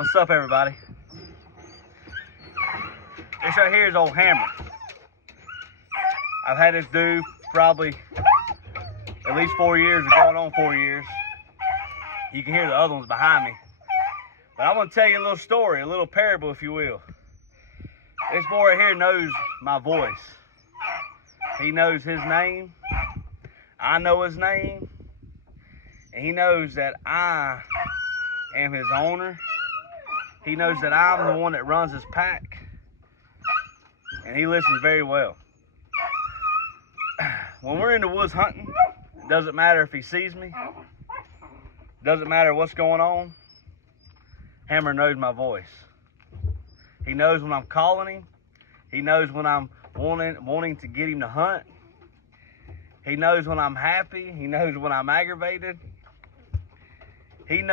What's up, everybody? This right here is old Hammer. I've had this dude probably at least 4 years, or going on 4 years. You can hear the other ones behind me. But I want to tell you a little story, a little parable, if you will. This boy right here knows my voice. He knows his name. I know his name. And he knows that I am his owner. He knows that I'm the one that runs his pack. And he listens very well. When we're in the woods hunting, it doesn't matter if he sees me. It doesn't matter what's going on. Hammer knows my voice. He knows when I'm calling him. He knows when I'm wanting to get him to hunt. He knows when I'm happy. He knows when I'm aggravated. He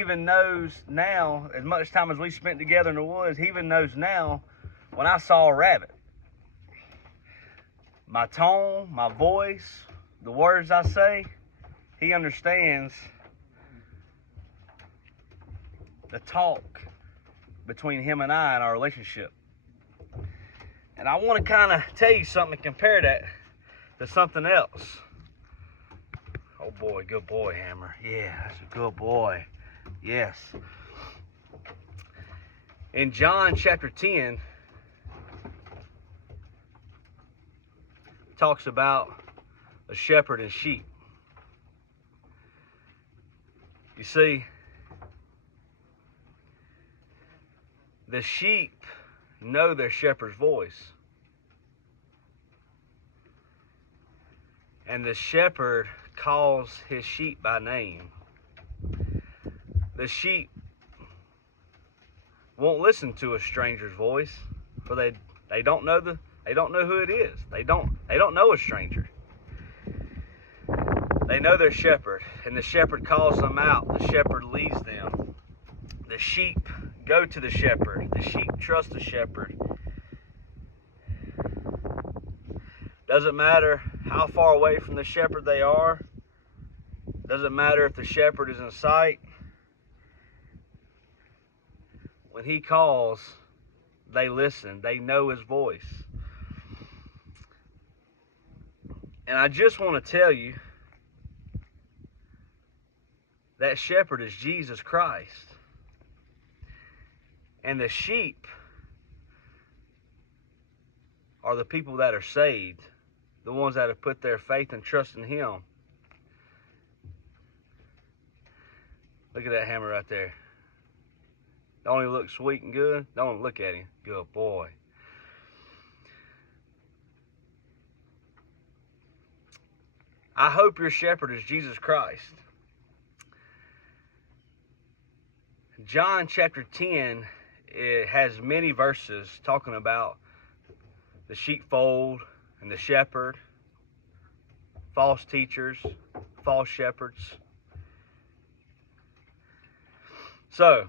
even knows now, as much time as we spent together in the woods, he even knows now when I saw a rabbit. My tone, my voice, the words I say, he understands the talk between him and I in our relationship. And I want to kind of tell you something and compare that to something else. Oh boy, good boy, Hammer. Yeah, that's a good boy. Yes. In John chapter 10, talks about a shepherd and sheep. You see, the sheep know their shepherd's voice. And the shepherd calls his sheep by name. The sheep won't listen to a stranger's voice, for they don't know who it is. They don't know a stranger. They know their shepherd, and the shepherd calls them out. The shepherd leads them. The sheep go to the shepherd. The sheep trust the shepherd. Doesn't matter how far away from the shepherd they are. Doesn't matter if the shepherd is in sight. When he calls, they listen. They know his voice. And I just want to tell you, that shepherd is Jesus Christ. And the sheep are the people that are saved, the ones that have put their faith and trust in him. Look at that Hammer right there. Don't he look sweet and good? Don't look at him. Good boy. I hope your shepherd is Jesus Christ. John chapter 10, it has many verses talking about the sheepfold and the shepherd, false teachers, false shepherds. So,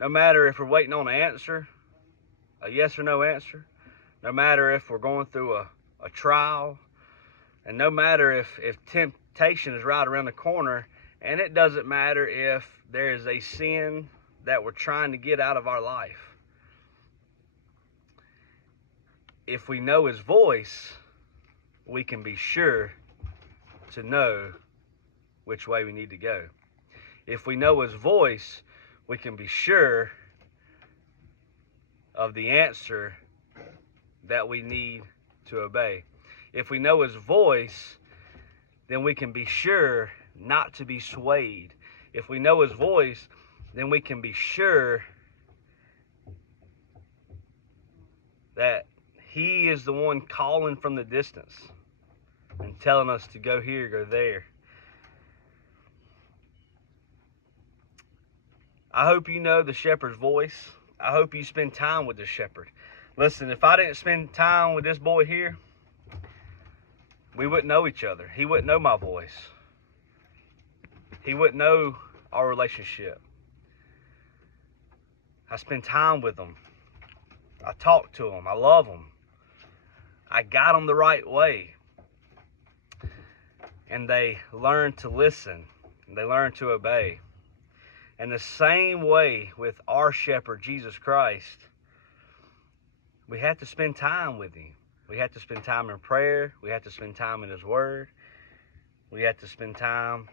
no matter if we're waiting on an answer, a yes or no answer, no matter if we're going through a trial, and no matter if temptation is right around the corner, and it doesn't matter if there is a sin that we're trying to get out of our life. If we know his voice, we can be sure to know which way we need to go. If we know his voice, we can be sure of the answer that we need to obey. If we know his voice, then we can be sure not to be swayed. If we know his voice, then we can be sure that he is the one calling from the distance and telling us to go here, go there. I hope you know the shepherd's voice. I hope you spend time with the shepherd. Listen, if I didn't spend time with this boy here, we wouldn't know each other. He wouldn't know my voice. He wouldn't know our relationship. I spend time with him. I talk to him. I love him. I guide them the right way. And they learn to listen. And they learn to obey. And the same way with our shepherd, Jesus Christ, we have to spend time with him. We have to spend time in prayer. We have to spend time in his word. We have to spend time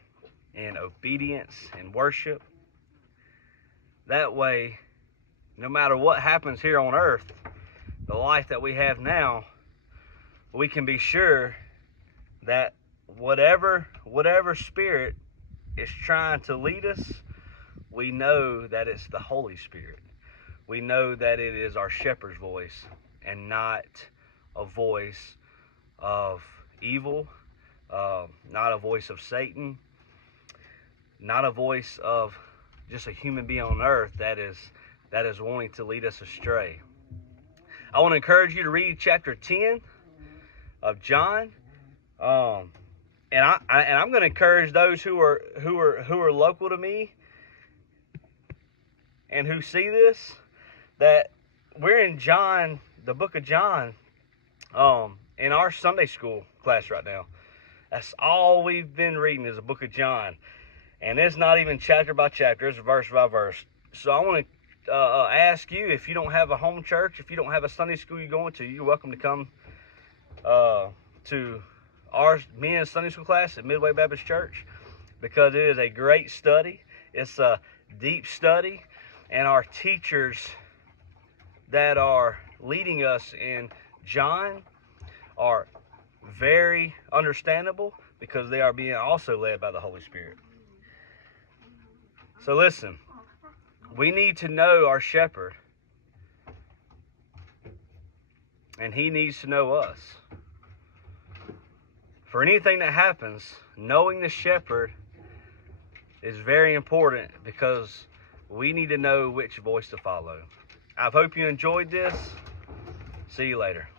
in obedience and worship. That way, no matter what happens here on earth, the life that we have now, we can be sure that whatever spirit is trying to lead us, we know that it's the Holy Spirit. We know that it is our shepherd's voice and not a voice of evil, not a voice of Satan, not a voice of just a human being on earth that is wanting to lead us astray. I want to encourage you to read chapter 10 of John, and I'm going to encourage those who are local to me and who see this, that we're in John, the book of John, in our Sunday school class right now. That's all we've been reading is the book of John, and it's not even chapter by chapter; it's verse by verse. So I want to ask you, if you don't have a home church, if you don't have a Sunday school you're going to, you're welcome to come to our men's Sunday school class at Midway Baptist Church, because it is a great study. It's a deep study, and our teachers that are leading us in John are very understandable, because they are being also led by the Holy Spirit. So listen, we need to know our shepherd, and he needs to know us. For anything that happens, knowing the shepherd is very important, because we need to know which voice to follow. I hope you enjoyed this. See you later.